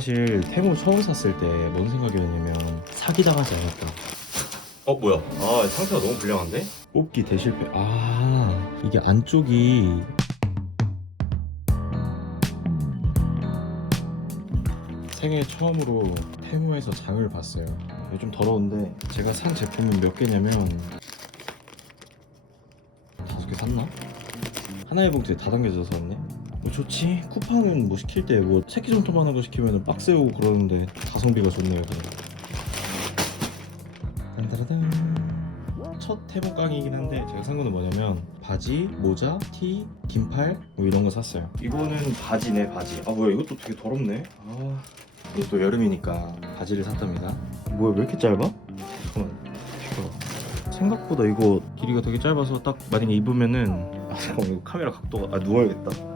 사실 테무 처음 샀을 때 뭔 생각이었냐면 사기당하지 않았다. 어 뭐야? 아 상태가 너무 불량한데? 뽑기 대실패. 아 이게 안쪽이 생애 처음으로 테무에서 장을 봤어요. 좀 더러운데 제가 산 제품은 몇 개냐면 다섯 개 샀나? 하나의 봉투에 다 담겨져서 왔네 뭐 좋지. 쿠팡은 뭐 시킬 때 뭐 새끼정토만한 거 시키면 오고 그러는데 가성비가 좋네요 그냥. 딴따라단. 첫 태복강이긴 한데 제가 산 거는 뭐냐면 바지, 모자, 티, 긴팔 뭐 이런 거 샀어요. 이거는 바지네 바지. 아 뭐야 이것도 되게 더럽네. 아 이것도 여름이니까 바지를 샀답니다. 뭐야 왜 이렇게 짧아? 잠깐만. 생각보다 이거 길이가 되게 짧아서 딱 만약에 입으면은 아 잠깐만 이거 카메라 각도가 아 누워야겠다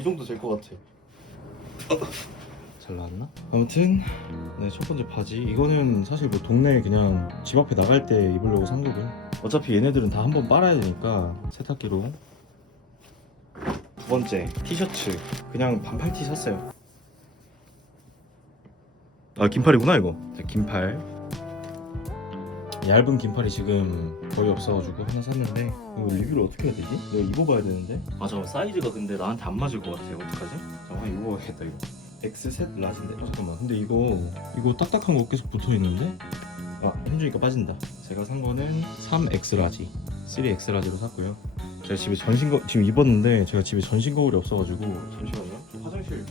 이 정도 될 것 같아. 잘 나왔나? 아무튼 네 첫 번째 바지. 이거는 사실 뭐 동네에 그냥 집 앞에 나갈 때 입으려고 산 거고요. 어차피 얘네들은 다 한 번 빨아야 되니까 세탁기로. 두 번째 티셔츠. 그냥 반팔 티 샀어요. 아 긴팔이구나 이거. 자, 긴팔 얇은 긴팔이 지금 거의 없어가지고 하나 샀는데. 이거 리뷰를 어떻게 해야 되지? 내가 입어봐야 되는데. 아 잠깐 사이즈가 근데 나한테 안 맞을 것 같아 어떡하지? 잠깐 입어봐야겠다 이거. X셋 라지인데? 어, 잠깐만. 근데 이거 이거 딱딱한 거 계속 붙어 있는데? 아 힘주니까 빠진다. 제가 산 거는 3X 라지. 3X 라지로 샀고요. 제가 집에 전신 거 지금 입었는데 제가 집에 전신 거울이 없어가지고. 잠시만요. 저 화장실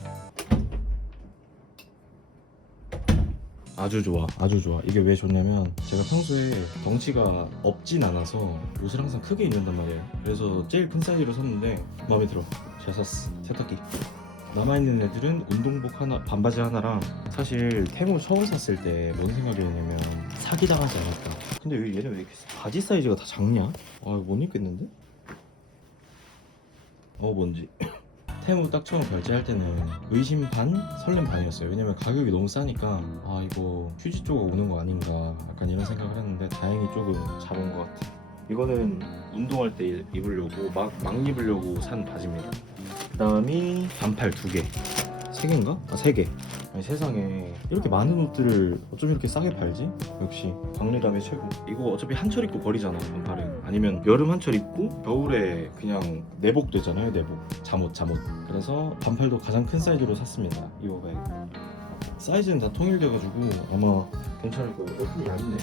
아주 좋아 아주 좋아. 이게 왜 좋냐면 제가 평소에 덩치가 없진 않아서 옷을 항상 크게 입는단 말이에요. 그래서 제일 큰 사이즈로 샀는데 마음에 들어. 제가 샀어. 세탁기. 남아있는 애들은 운동복 하나 반바지 하나랑 사실 테무 처음 샀을 때 뭔 생각이었냐면 사기당하지 않았다 근데 왜 얘는 왜 이렇게 바지 사이즈가 다 작냐? 아 이거 못 입겠는데? 어 뭔지 테무 딱 처음 결제할 때는 의심 반 설렘 반이었어요 왜냐면 가격이 너무 싸니까 아 이거 휴지 쪽으로 오는 거 아닌가 약간 이런 생각을 했는데 다행히 조금 잘 온 것 같아 이거는 운동할 때 입으려고 막, 막 입으려고 산 바지입니다 그 다음이 반팔 두 개. 세 개인가? 아, 세 개. 아니, 세상에 이렇게 많은 옷들을 어쩜 이렇게 싸게 팔지? 역시 박리담의 최고. 이거 어차피 한철 입고 버리잖아, 반팔은. 아니면 여름 한철 입고 겨울에 그냥 내복 되잖아요, 내복. 잠옷, 잠옷. 그래서 반팔도 가장 큰 사이즈로 샀습니다. 입어봐야겠다. 사이즈는 다 통일돼가지고 아마 괜찮을 거예요. 어, 얇네.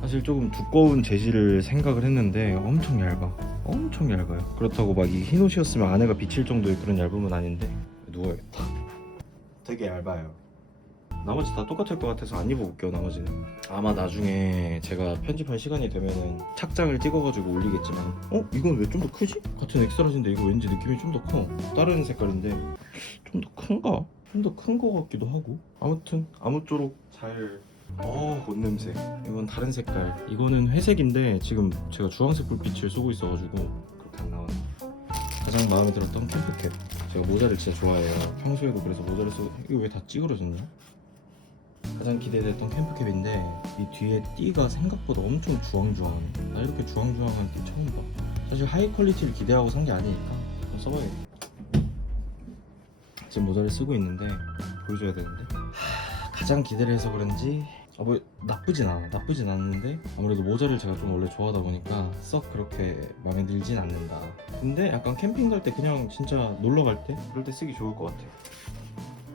사실 조금 두꺼운 재질을 생각을 했는데 엄청 얇아 엄청 얇아요 그렇다고 막 이 흰 옷이었으면 안에가 비칠 정도의 그런 얇음은 아닌데 누워야겠다 되게 얇아요 나머지 다 똑같을 것 같아서 안 입어볼게요 나머지는 아마 나중에 제가 편집할 시간이 되면은 착장을 찍어가지고 올리겠지만 어? 이건 왜 좀 더 크지? 같은 엑스라지인데 이거 왠지 느낌이 좀 더커 다른 색깔인데 좀 더 큰가? 좀 더큰거 같기도 하고 아무튼 아무쪼록 잘 어, 옷 냄새. 이건 다른 색깔. 이거는 회색인데 지금 제가 주황색 불빛을 쏘고 있어가지고 그렇게 안 나와요. 가장 마음에 들었던 캠프캡. 제가 모자를 진짜 좋아해요. 평소에도 그래서 모자를 쓰고 이거 왜 다 찌그러졌냐? 가장 기대됐던 캠프캡인데 이 뒤에 띠가 생각보다 엄청 주황주황해. 나 이렇게 주황주황한 띠 처음 봐. 사실 하이 퀄리티를 기대하고 산 게 아니니까 좀 써봐야겠다. 지금 모자를 쓰고 있는데 보여줘야 되는데 하, 가장 기대를 해서 그런지 아, 뭐 나쁘진 않아. 나쁘진 않는데 아무래도 모자를 제가 좀 원래 좋아하다 보니까 썩 그렇게 마음에 들진 않는다. 근데 약간 캠핑 갈 때 그냥 진짜 놀러 갈 때 그럴 때 쓰기 좋을 것 같아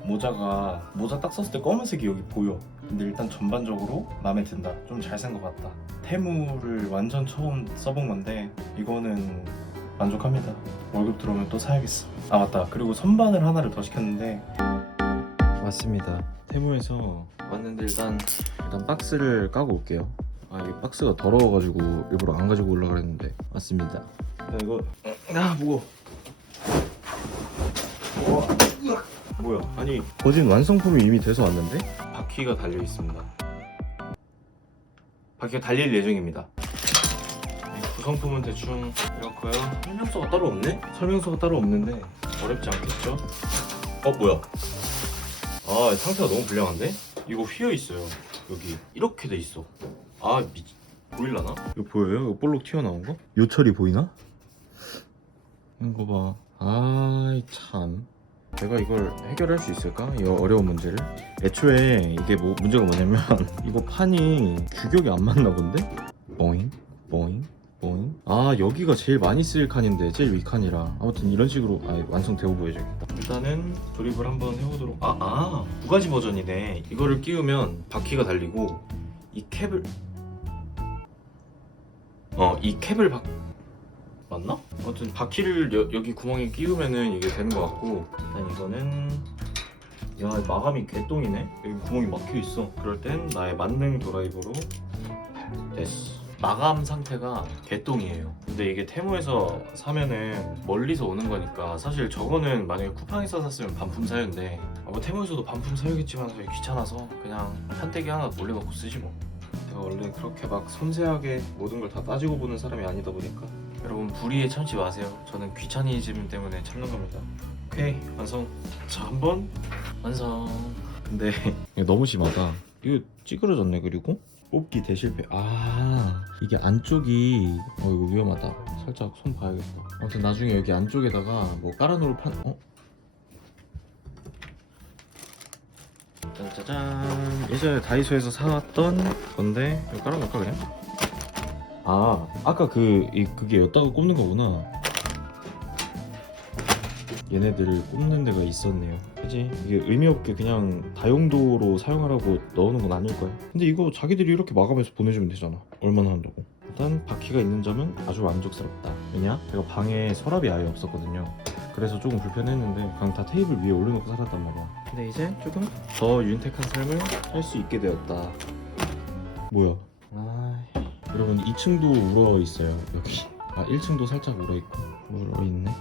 모자가 모자 딱 썼을 때 검은색이 여기 보여. 근데 일단 전반적으로 마음에 든다. 좀 잘 쓴 것 같다. 테무를 완전 처음 써본 건데 이거는 만족합니다. 월급 들어오면 또 사야겠어. 아 맞다. 그리고 선반을 하나를 더 시켰는데 맞습니다. 테무에서 왔는데 일단 일단 박스를 까고 올게요. 아 이게 박스가 더러워가지고 일부러 안 가지고 올라 그랬는데 맞습니다. 야 이거 아 무거. 워 뭐야? 아니 거진 완성품이 이미 돼서 왔는데 바퀴가 달려 있습니다. 바퀴가 달릴 예정입니다. 구성품은 대충 이렇고요. 설명서가 따로 없네? 설명서가 따로 없는데 어렵지 않겠죠? 어 뭐야? 아 상태가 너무 불량한데? 이거 휘어 있어요 여기 이렇게 돼 있어 아 미... 보일라나? 이거 보여요? 이거 볼록 튀어나온 거? 요철이 보이나? 이거 봐. 아이 참. 내가 이걸 해결할 수 있을까? 이 어려운 문제를? 애초에 이게 뭐 문제가 뭐냐면 이거 판이 규격이 안 맞나 본데? 뽀잉 뽀잉 뽀잉 아 여기가 제일 많이 쓰일 칸인데 제일 위 칸이라. 아무튼 이런 식으로 아, 완성되어 보여줘야겠다. 일단은 조립을 한번 해보도록. 아, 아, 두 가지 버전이네. 이거를 끼우면 바퀴가 달리고 이 캡을 어이 캡을 바... 맞나? 아무튼 바퀴를 여, 여기 구멍에 끼우면은 이게 되는 것 같고 일단 이거는 야 마감이 개똥이네? 여기 구멍이 막혀 있어. 그럴 땐 나의 만능 드라이버로 됐어 마감 상태가 개똥이에요. 근데 이게 테무에서 사면은 멀리서 오는 거니까 사실 저거는 만약에 쿠팡에서 샀으면 반품 사유인데 아, 뭐 테무에서도 반품 사유겠지만 저희 귀찮아서 그냥 판때기 하나 올려놓고 쓰지 뭐. 제가 원래 그렇게 막 섬세하게 모든 걸 다 따지고 보는 사람이 아니다 보니까. 여러분 불의에 참지 마세요. 저는 귀차니즘 때문에 참는 겁니다. 오케이 완성. 자 한 번. 완성. 근데 이거 너무 심하다. 이거 찌그러졌네 그리고 뽑기 대실패. 아 이게 안쪽이 어 이거 위험하다. 살짝 손 봐야겠다. 아무튼 나중에 여기 안쪽에다가 뭐 깔아놓을 판 어? 짜자잔. 예전에 다이소에서 사왔던 건데 이거 깔아놓을까 그냥? 아 아까 그 이, 그게 였다가 꼽는 거구나 얘네들을 꼽는 데가 있었네요. 그지 이게 의미 없게 그냥 다용도로 사용하라고 넣어놓은 건 아닐 거야 근데 이거 자기들이 이렇게 마감해서 보내주면 되잖아. 얼마나 한다고. 일단 바퀴가 있는 점은 아주 만족스럽다. 왜냐? 제가 방에 서랍이 아예 없었거든요. 그래서 조금 불편했는데 그냥 다 테이블 위에 올려놓고 살았단 말이야. 근데 이제 조금 더 윤택한 삶을 살 수 있게 되었다. 뭐야? 아 여러분 2층도 울어 있어요 여기. 아 1층도 살짝 울어 있고. 울어 있네